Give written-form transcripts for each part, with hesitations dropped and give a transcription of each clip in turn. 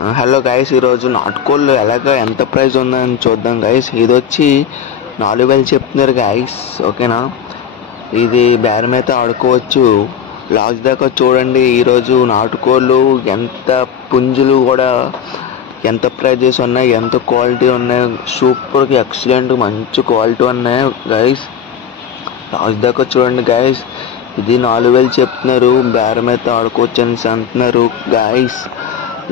Hello guys, ఈరోజు నాటుకోళ్ళు ఎంత ప్రైస్ ఉందని చూద్దాం గైస్. ఇది వచ్చి 4000 చెప్తున్నారు గైస్. ఓకేనా, ఇది బేరం అయితే ఆడుకోవచ్చు. లాస్ట్ దాకా చూడండి. ఈరోజు నాటుకోళ్ళు ఎంత పుంజులు కూడా ఎంత ప్రైజెస్ ఉన్నాయి, ఎంత క్వాలిటీ ఉన్నాయి, సూపర్గా ఎక్సలెంట్ మంచి క్వాలిటీ ఉన్నాయి గైస్. లాస్ట్ దాకా చూడండి గైస్. ఇది 4000 చెప్తున్నారు, బేరం అయితే ఆడుకోవచ్చు అని అంటున్నారు గైస్.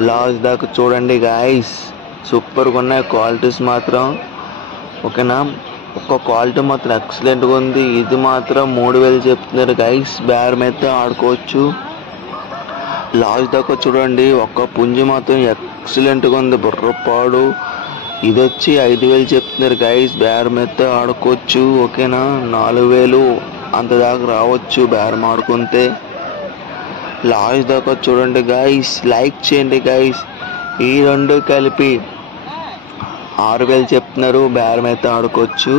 లాస్ట్ దాకా చూడండి గైస్. సూపర్గా ఉన్నాయి క్వాలిటీస్ మాత్రం. ఓకేనా, ఒక్క క్వాలిటీ మాత్రం ఎక్సలెంట్గా ఉంది. ఇది మాత్రం 3000 చెప్తున్నారు గైస్, బేరం అయితే ఆడుకోవచ్చు. లాస్ట్ దాకా చూడండి. ఒక్క పుంజు మాత్రం ఎక్సలెంట్గా ఉంది, బుర్రపాడు. ఇది వచ్చి 5000 చెప్తున్నారు గైస్, బేరం అయితే ఆడుకోవచ్చు. ఓకేనా, 4000 అంత దాకా రావచ్చు బేరం ఆడుకుంటే. లాస్ట్ దాకా చూడండి గైస్, లైక్ చేయండి గైస్. ఈ రెండు కలిపి 6000 చెప్తున్నారు, బేరం అయితే ఆడుకోవచ్చు.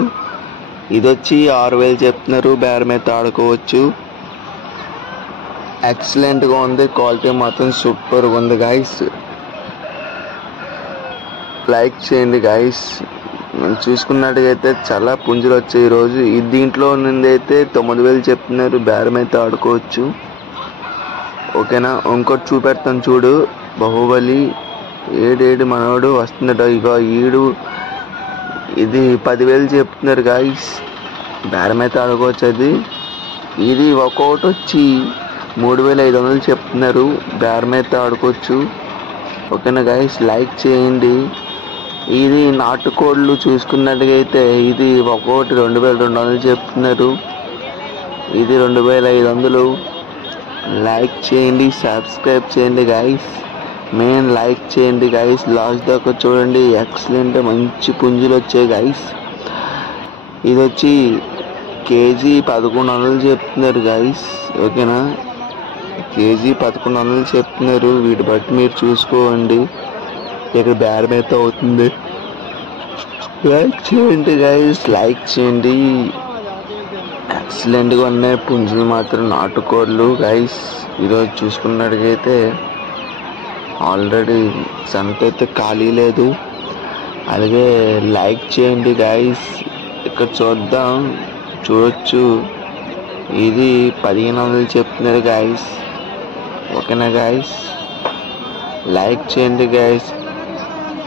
ఇది వచ్చి 6000 చెప్తున్నారు, బేరం అయితే ఆడుకోవచ్చు. ఎక్సలెంట్గా ఉంది, క్వాలిటీ మాత్రం సూపర్గా ఉంది గైస్. లైక్ చేయండి గైస్. చూసుకున్నట్టుగైతే చాలా పుంజులు వచ్చాయి ఈరోజు. దీంట్లో నుండి అయితే 9000 చెప్తున్నారు, బేరం అయితే ఆడుకోవచ్చు. ఓకేనా, ఇంకోటి చూపెడతాను చూడు. బాహుబలి ఏడేడు మనోడు వస్తున్నాడు. ఇగో ఈడు. ఇది 10,000 చెప్తున్నారు గాయస్, బేరం అయితే ఆడుకోవచ్చు. ఇది ఒక్కొక్కటి వచ్చి 3500 చెప్తున్నారు, బేరం అయితే ఆడుకోవచ్చు. ఓకేనా గాయస్, లైక్ చేయండి. ఇది నాటుకోళ్ళు చూసుకున్నట్టుగైతే ఇది ఒక్కొక్కటి 2200 చెప్తున్నారు, ఇది 2500. లైక్ చేయండి, సబ్స్క్రైబ్ చేయండి గైస్. మెయిన్ లైక్ చేయండి గైస్. లాస్ట్ దాకా చూడండి. ఎక్సలెంట్ మంచి పుంజులు వచ్చాయి గైస్. ఇది వచ్చి కేజీ 1100 చెప్తున్నారు గైస్. ఓకేనా, కేజీ 1100 చెప్తున్నారు. వీటి బట్టి మీరు చూసుకోండి, ఇక్కడ బేరం అయితే అవుతుంది. లైక్ చేయండి గైస్, లైక్ చేయండి. ఎక్సలెంట్గా ఉన్నాయి పుంజులు మాత్రం, నాటుకోళ్ళు గైస్. ఈరోజు చూసుకున్నట్టుగైతే ఆల్రెడీ సంత అయితే ఖాళీ లేదు. అలాగే లైక్ చేయండి గైస్. ఇక్కడ చూడొచ్చు. ఇది 1500 చెప్తున్నారు గైస్. ఓకేనా గైస్, లైక్ చేయండి గైస్.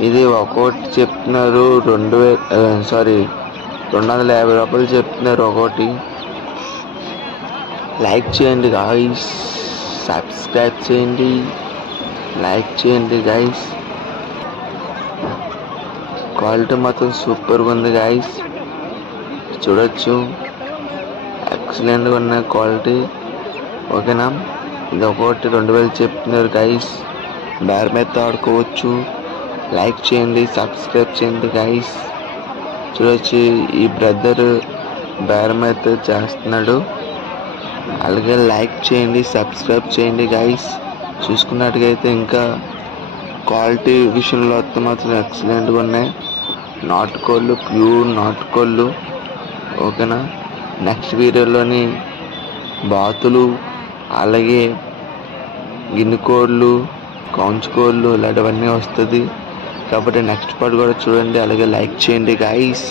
ఇది ఒక్కొక్కటి చెప్తున్నారు 250 రూపాయలు చెప్తున్నారు ఒక్కొక్కటి. లైక్ చేయండి గాయస్, సబ్స్క్రైబ్ చేయండి, లైక్ చేయండి గైస్. క్వాలిటీ మాత్రం సూపర్గా ఉంది గైస్. చూడొచ్చు, ఎక్సలెంట్గా ఉన్న క్వాలిటీ. ఓకేనా, ఇది ఒక్కొక్కటి 2000 చెప్తున్నారు గైస్, బేరం అయితే ఆడుకోవచ్చు. లైక్ చేయండి, సబ్స్క్రైబ్ చేయండి గైస్. చూడొచ్చు, ఈ బ్రదర్ బేరం అయితే చేస్తున్నాడు. అలాగే లైక్ చేయండి, సబ్స్క్రైబ్ చేయండి గైస్. చూసుకున్నట్టుగైతే ఇంకా క్వాలిటీ విషయంలో అయితే మాత్రం ఎక్సలెంట్గా ఉన్నాయి నాటుకోళ్ళు, ప్యూర్ నాటుకోళ్ళు. ఓకేనా, నెక్స్ట్ వీడియోలోని బాతులు, అలాగే గిన్నెకోళ్ళు, కౌంచుకోళ్ళు ఇలాంటివన్నీ వస్తుంది. కాబట్టి నెక్స్ట్ పార్ట్ కూడా చూడండి. అలాగే లైక్ చేయండి గైస్.